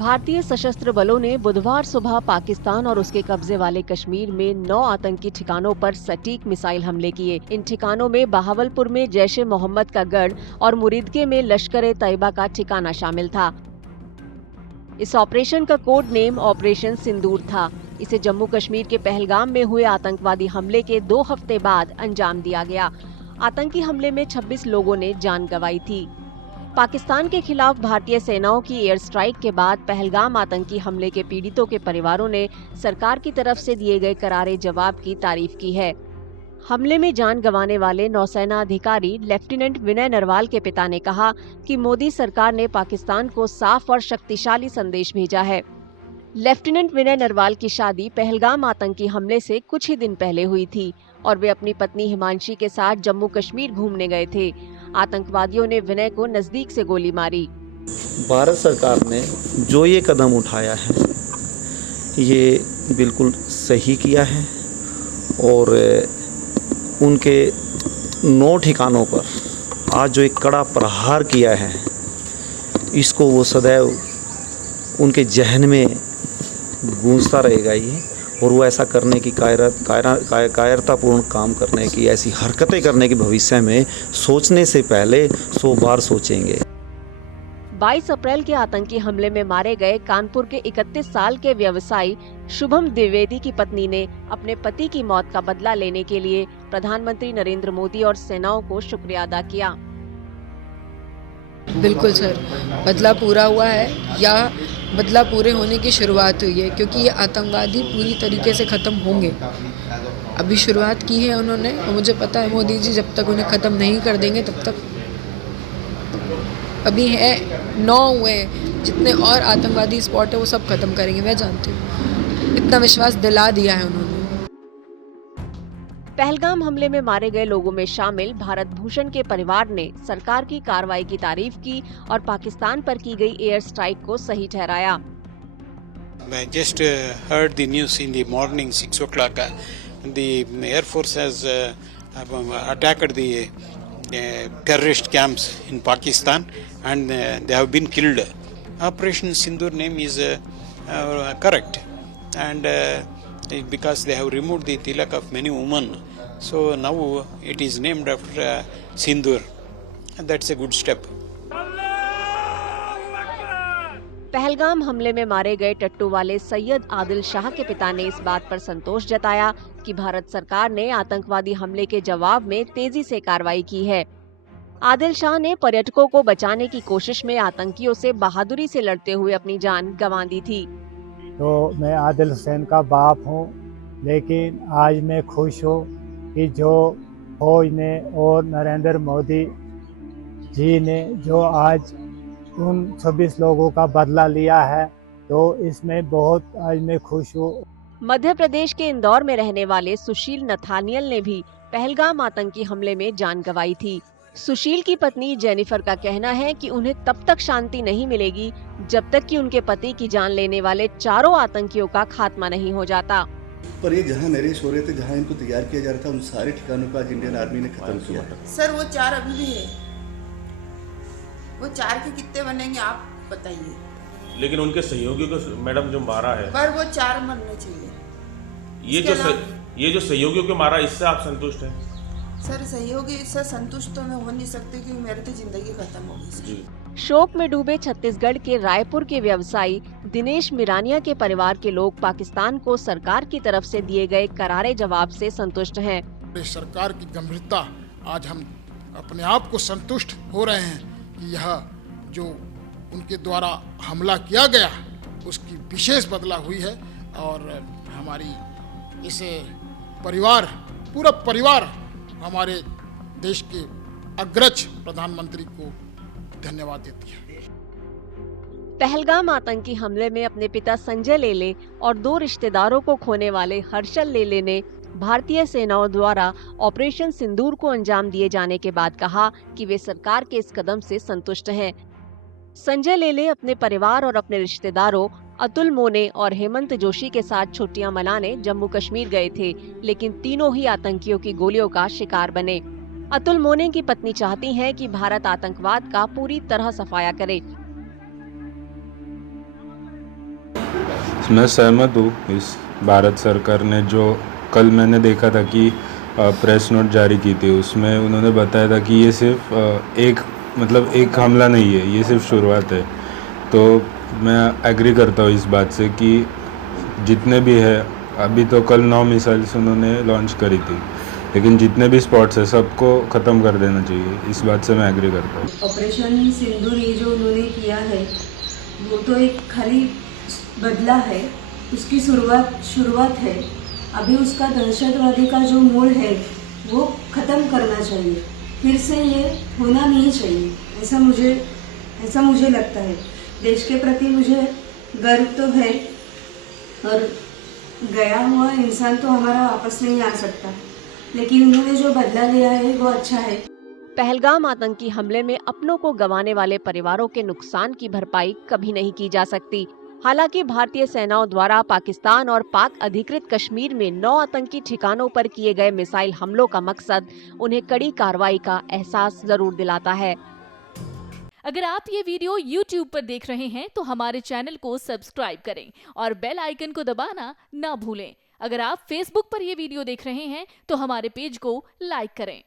भारतीय सशस्त्र बलों ने बुधवार सुबह पाकिस्तान और उसके कब्जे वाले कश्मीर में 9 आतंकी ठिकानों पर सटीक मिसाइल हमले किए। इन ठिकानों में बहावलपुर में जैश-ए मोहम्मद का गढ़ और मुरीदके में लश्कर-ए-तैयबा का ठिकाना शामिल था। इस ऑपरेशन का कोड नेम ऑपरेशन सिंदूर था। इसे जम्मू कश्मीर के पहलगाम में हुए आतंकवादी हमले के 2 हफ्ते बाद अंजाम दिया गया। आतंकी हमले में 26 लोगों ने जान गंवाई थी। पाकिस्तान के खिलाफ भारतीय सेनाओं की एयर स्ट्राइक के बाद पहलगाम आतंकी हमले के पीड़ितों के परिवारों ने सरकार की तरफ से दिए गए करारे जवाब की तारीफ की है। हमले में जान गंवाने वाले नौसेना अधिकारी लेफ्टिनेंट विनय नरवाल के पिता ने कहा कि मोदी सरकार ने पाकिस्तान को साफ और शक्तिशाली संदेश भेजा है। लेफ्टिनेंट विनय नरवाल की शादी पहलगाम आतंकी हमले से कुछ ही दिन पहले हुई थी और वे अपनी पत्नी हिमांशी के साथ जम्मू कश्मीर घूमने गए थे। आतंकवादियों ने विनय को नजदीक से गोली मारी। भारत सरकार ने जो ये कदम उठाया है ये बिल्कुल सही किया है और उनके 9 ठिकानों पर आज जो एक कड़ा प्रहार किया है इसको वो सदैव उनके जहन में गूंजता रहेगा ये, और वो ऐसा करने की कायरतापूर्ण काम करने की, ऐसी हरकतें करने की भविष्य में सोचने से पहले 100 बार सोचेंगे। 22 अप्रैल के आतंकी हमले में मारे गए कानपुर के 31 साल के व्यवसायी शुभम द्विवेदी की पत्नी ने अपने पति की मौत का बदला लेने के लिए प्रधानमंत्री नरेंद्र मोदी और सेनाओं को शुक्रिया अदा किया। बिल्कुल सर, बदला पूरा हुआ है या बदला पूरे होने की शुरुआत हुई है, क्योंकि ये आतंकवादी पूरी तरीके से ख़त्म होंगे। अभी शुरुआत की है उन्होंने और मुझे पता है मोदी जी जब तक उन्हें ख़त्म नहीं कर देंगे तब तक अभी है 9 हुए, जितने और आतंकवादी स्पॉट है वो सब ख़त्म करेंगे, मैं जानती हूँ। इतना विश्वास दिला दिया है उन्होंने। पहलगाम हमले में मारे गए लोगों में शामिल भारत भूषण के परिवार ने सरकार की कार्रवाई की तारीफ की और पाकिस्तान पर की गई एयर स्ट्राइक को सही ठहराया। I just heard the news in the morning 6 o'clock. The Air Force has attacked the terrorist camps in Pakistan and they have been killed. Operation Sindoor name is correct, and because they have removed the tilak of many women, so now it is named after Sindoor, and that's a good step. Pahalgam हमले में मारे गए टट्टू वाले सैयद आदिल शाह के पिता ने इस बात पर संतोष जताया कि भारत सरकार ने आतंकवादी हमले के जवाब में तेजी से कार्रवाई की है। आदिल शाह ने पर्यटकों को बचाने की कोशिश में आतंकियों से बहादुरी से लड़ते हुए अपनी जान गंवा दी थी। तो मैं आदिल हुसैन का बाप हूँ, लेकिन आज मैं खुश हूँ कि जो फौज ने और नरेंद्र मोदी जी ने जो आज उन 26 लोगों का बदला लिया है, तो इसमें बहुत आज मैं खुश हूँ। मध्य प्रदेश के इंदौर में रहने वाले सुशील नथानियल ने भी पहलगाम आतंकी हमले में जान गंवाई थी। सुशील की पत्नी जेनिफर का कहना है कि उन्हें तब तक शांति नहीं मिलेगी जब तक कि उनके पति की जान लेने वाले 4 आतंकियों का खात्मा नहीं हो जाता। पर ये जहाँ नरेश हो रहे थे, जहाँ इनको तैयार किया जा रहा था, उन सारे ठिकानों का आज इंडियन आर्मी ने खत्म किया। सर वो 4 अभी भी है, वो 4 के कितने बनेंगे आप बताइए। लेकिन उनके सहयोगियों को मैडम जो मारा है, पर वो 4 मरने चाहिए। ये जो सहयोगियों को मारा, इससे आप संतुष्ट हैं? सर सहयोगी इससे संतुष्ट तो मैं हो नहीं सकती क्योंकि मेरी तो जिंदगी खत्म हो गई। शोक में डूबे छत्तीसगढ़ के रायपुर के व्यवसायी दिनेश मिरानिया के परिवार के लोग पाकिस्तान को सरकार की तरफ से दिए गए करारे जवाब से संतुष्ट हैं। सरकार की गंभीरता, आज हम अपने आप को संतुष्ट हो रहे हैं कि यह जो उनके द्वारा हमला किया गया उसकी विशेष बदला हुई है, और हमारी इस परिवार, पूरा परिवार हमारे देश के अग्रज प्रधानमंत्री को धन्यवाद देती है। पहलगाम आतंकी हमले में अपने पिता संजय लेले और 2 रिश्तेदारों को खोने वाले हर्षल लेले ने भारतीय सेनाओं द्वारा ऑपरेशन सिंदूर को अंजाम दिए जाने के बाद कहा कि वे सरकार के इस कदम से संतुष्ट हैं। संजय लेले अपने परिवार और अपने रिश्तेदारों अतुल मोने और हेमंत जोशी के साथ छुट्टियां मनाने जम्मू कश्मीर गए थे, लेकिन तीनों ही आतंकियों की गोलियों का शिकार बने। अतुल मोने की पत्नी चाहती हैं कि भारत आतंकवाद का पूरी तरह सफाया करे। मैं सहमत हूँ इस भारत सरकार ने जो कल मैंने देखा था कि प्रेस नोट जारी की थी, उसमें उन्होंने बताया था कि ये सिर्फ एक हमला नहीं है, ये सिर्फ शुरुआत है। तो मैं एग्री करता हूँ इस बात से कि जितने भी है, अभी तो कल 9 मिसाइल्स उन्होंने लॉन्च करी थी, लेकिन जितने भी स्पॉट्स है सबको ख़त्म कर देना चाहिए, इस बात से मैं एग्री करता हूँ। ऑपरेशन सिंदूर ये जो उन्होंने किया है वो तो एक खाली बदला है, उसकी शुरुआत है। अभी उसका दहशतवादी का जो मूल है वो ख़त्म करना चाहिए, फिर से ये होना नहीं चाहिए, ऐसा मुझे लगता है। देश के प्रति मुझे गर्व तो है, और गया हुआ इंसान तो हमारा वापस नहीं आ सकता, लेकिन उन्होंने जो बदला लिया है वो अच्छा है। पहलगाम आतंकी हमले में अपनों को गंवाने वाले परिवारों के नुकसान की भरपाई कभी नहीं की जा सकती। हालांकि भारतीय सेनाओं द्वारा पाकिस्तान और पाक अधिकृत कश्मीर में 9 आतंकी ठिकानों पर किए गए मिसाइल हमलों का मकसद उन्हें कड़ी कार्रवाई का एहसास जरूर दिलाता है। अगर आप ये वीडियो YouTube पर देख रहे हैं तो हमारे चैनल को सब्सक्राइब करें और बेल आइकन को दबाना ना भूलें। अगर आप Facebook पर ये वीडियो देख रहे हैं तो हमारे पेज को लाइक करें।